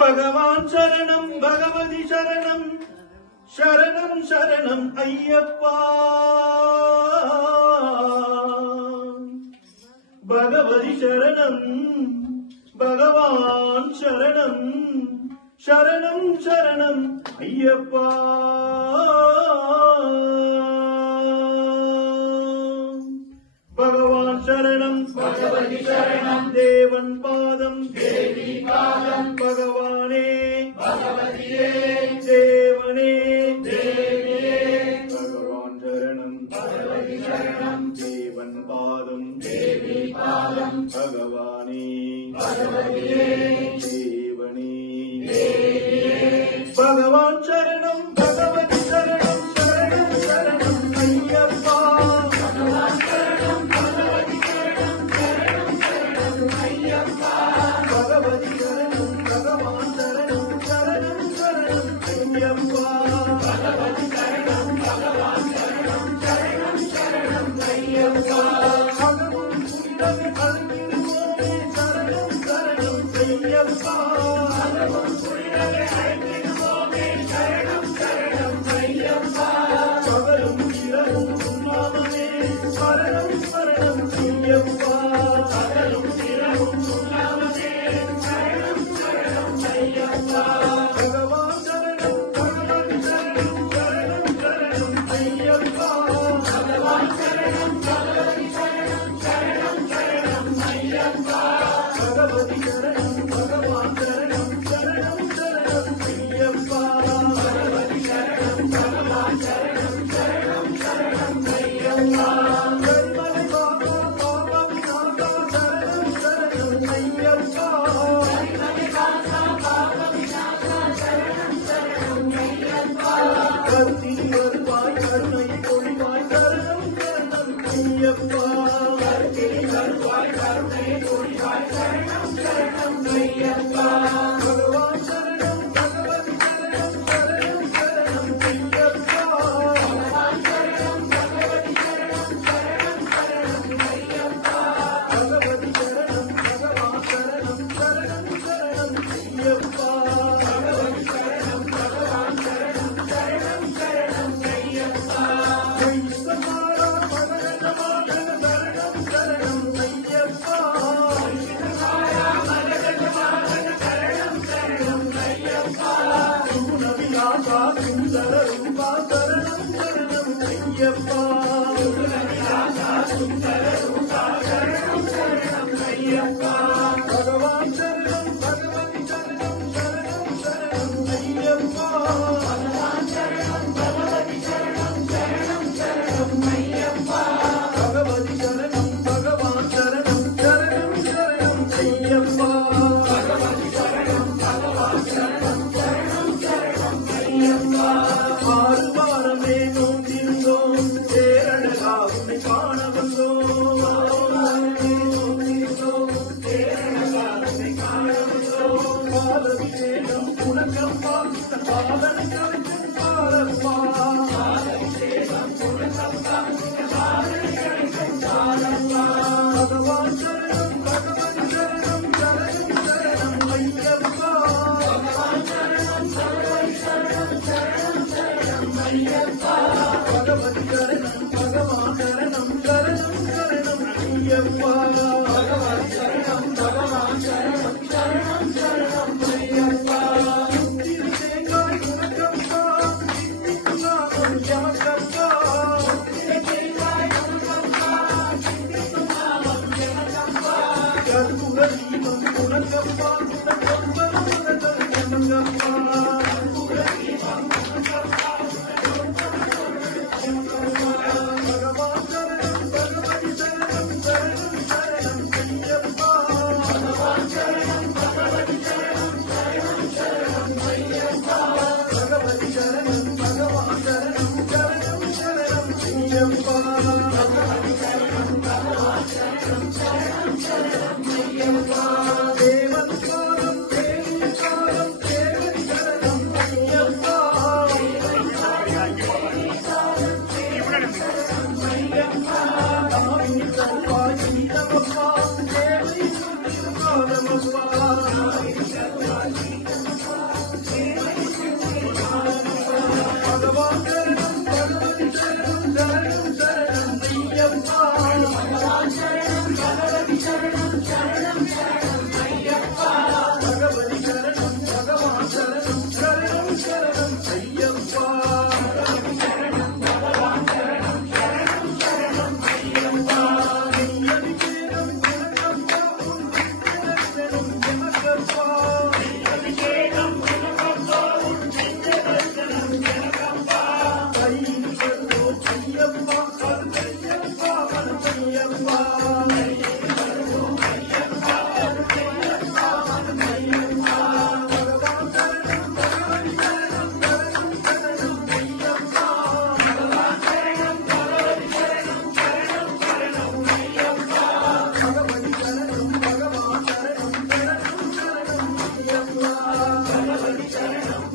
பகவான் சரணம் பகவதி சரணம் சரணம் சரணம் ஐயப்பா பகவதி சரணம் பகவான் சரணம் சரணம் சரணம் ஐயப்பா பகவான் சரணம் பகவதி சரணம் தேவன் பாதம் தேவி பாதம் பகவானே பகவதியே தேவனே தேவியே பகவான் சரணம் பகவதி சரணம் தேவன் பாதம் தேவி பாதம் பகவானே பகவதியே தேவனே தேவியே பகவான் சரணம் பகவதி சரணம் சரணம் சரணம் ஐயப்பா பகவான் சரணம் பகவதி சரணம் சரணம் சரணம் ஐயப்பா பகவதி சரணம் பகவான் சரணம் சரணம் சரணம் ஐயப்பா பகவதி சரணம் பகவான் சரணம் சரணம் சரணம் ஐயப்பா அகமும் புரிதலை அழைத்திடுவோமே சரணம் சரணம் ஐயப்பா அகமும் புரிதலை அழைத்திடுவோமே சரணம் சரணம் ஐயப்பா பகலும் இரவும் உண்ணாமலே சரணம் சரணம் ஐயப்பா பகலும் இரவும் உண்ணாமலே சரணம் சரணம் ஐயப்பா பகவான் சரணம் பகவதி சரணம் சரணம் சரணம் ஐயப்பா பகவான் சரணம் பகவதி சரணம் சரணம் சரணம் ஐயப்பா பகவதி சரணம் பகவான் சரணம் சரணம் சரணம் ஐயப்பா பகவதி சரணம் பகவான் சரணம் சரணம் சரணம் ஐயப்பா கரிமலை பாபா பாபா விநாசா சரணம் சரணம் ஐயப்பா கரிமலை பாபா பாபா விநாசா சரணம் சரணம் ஐயப்பா கருத்தில் வருவாய் கருணை பொழிவாய் சரணம் சரணம் ஐயப்பா கருத்தில் வருவாய் கருணை பொழிவாய் சரணம் சரணம் ஐயப்பா பகவான் சரணம் பகவதி சரணம் சரணம் சரணம் ஐயப்பா பகவான் சரணம் பகவதி சரணம் சரணம் சரணம் ஐயப்பா பகவதி சரணம் பகவான் சரணம் சரணம் சரணம் ஐயப்பா பகவதி சரணம் பகவான் சரணம் சரணம் சரணம் ஐயப்பா வைஷ்ணவாரா மகரஜமாகர சரணம் சரணம் ஐயப்பா வைஷ்ணவாரா மகரஜமாகர சரணம் சரணம் ஐயப்பா சுகுணவிலாசா சுந்தர ரூபா சரணம் சரணம் ஐயப்பா சுகுணவிலாசா சுந்தர ரூபா சரணம் சரணம் ஐயப்பா பகவான் சரணம் பகவதி சரணம் சரணம் சரணம் ஐயப்பா பகவான் சரணம் பகவதி சரணம் சரணம் சரணம் ஐயப்பா பகவதி சரணம் பகவான் சரணம் சரணம் சரணம் ஐயப்பா பகவதி சரணம் பகவான் சரணம் சரணம் சரணம் ஐயப்பா ஆறு வாரமே நோக்கியிருந்தோம் பேரழகா உன்னை காண வந்தோம் பேரழகா உன்னை காண வந்தோம் பாலபிஷேகம் உனக்கம்மா பாலனை கலைக்கும் பாலப்பா பாலபிஷேகம் உனக்கம்மா பாலனை கலைக்கும் பாலப்பா பகவான் சரணம் பகவதி சரணம் சரணம் சரணம் ஐயப்பா பகவான் சரணம் பகவதி சரணம் சரணம் சரணம் ஐயப்பா பகவதி சரணம் பகவான் சரணம் சரணம் சரணம் ஐயப்பா பகவதி சரணம் பகவான் சரணம் சரணம் சரணம் ஐயப்பா முத்திரு தேங்காய் உனக்கம்மா சித்திக்கும் நாமம் எமக்கம்மா முத்திரு தேங்காய் உனக்கம்மா சித்திக்கும் நாமம் எமக்கம்மா கற்பூர தீபம் உனக்கம்மா உனக்கம்பலம் உனதல் எமக்கம்மா கற்பூர தீபம் உனக்கம்மா பகவான் சரணம் பகவதி சரணம் சரணம் சரணம் ஐயப்பா பகவான் சரணம் பகவதி சரணம் சரணம் சரணம் ஐயப்பா பகவதி சரணம் பகவான் சரணம் சரணம் சரணம் ஐயப்பா பகவதி சரணம் பகவான் சரணம் சரணம் சரணம் ஐயப்பா தேவன் பாதம் தேவி பாதம் தேவதி ஐயப்பா.